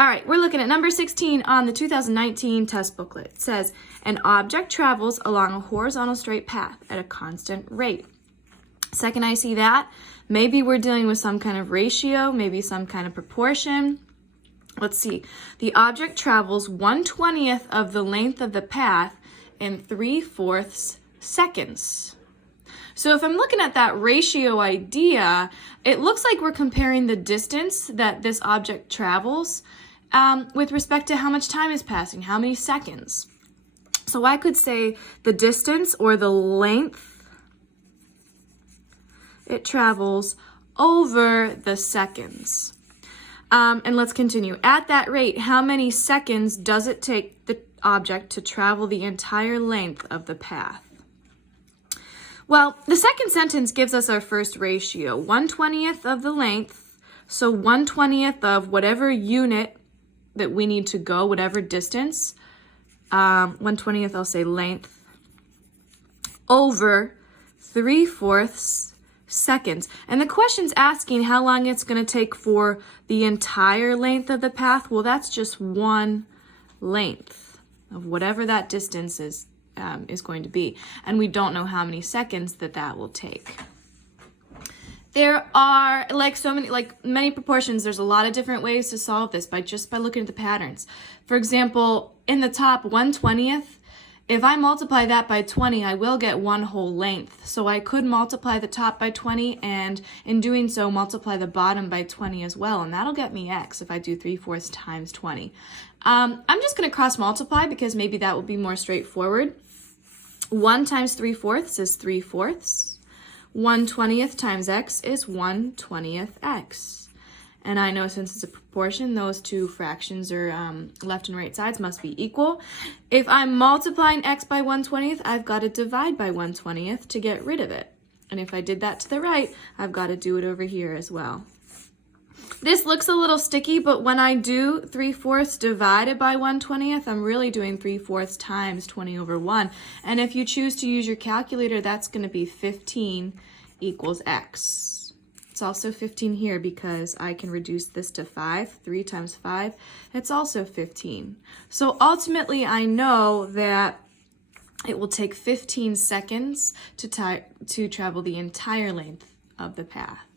All right, we're looking at number 16 on the 2019 test booklet. It says, an object travels along a horizontal straight path at a constant rate. Second I see that, maybe we're dealing with some kind of ratio, maybe some kind of proportion. Let's see. The object travels 1/20th of the length of the path in 3/4 seconds. So if I'm looking at that ratio idea, it looks like we're comparing the distance that this object travels with respect to how much time is passing, how many seconds. So I could say the distance or the length it travels over the seconds. And let's continue. At that rate, how many seconds does it take the object to travel the entire length of the path? Well, the second sentence gives us our first ratio, 1/20th of the length. So 1/20th of whatever unit that we need to go, whatever distance, 1/20th, I'll say length, over 3/4 seconds. And the question's asking how long it's going to take for the entire length of the path. Well, that's just one length of whatever that distance is going to be. And we don't know how many seconds that will take. There are, like many proportions, there's a lot of different ways to solve this by looking at the patterns. For example, in the top 1/20th, if I multiply that by 20, I will get one whole length. So I could multiply the top by 20, and in doing so, multiply the bottom by 20 as well. And that'll get me x if I do 3/4 times 20. I'm just going to cross multiply because maybe that will be more straightforward. 1 times 3/4 is 3/4. 1/20th times x is 1/20th x. And I know since it's a proportion, those two fractions or left and right sides must be equal. If I'm multiplying x by 1/20th, I've got to divide by 1/20th to get rid of it. And if I did that to the right, I've got to do it over here as well. This looks a little sticky, but when I do 3/4 divided by 1/20th, I'm really doing 3/4 times 20 over 1. And if you choose to use your calculator, that's going to be 15 equals x. It's also 15 here because I can reduce this to 5. 3 times 5, it's also 15. So ultimately, I know that it will take 15 seconds to travel the entire length of the path.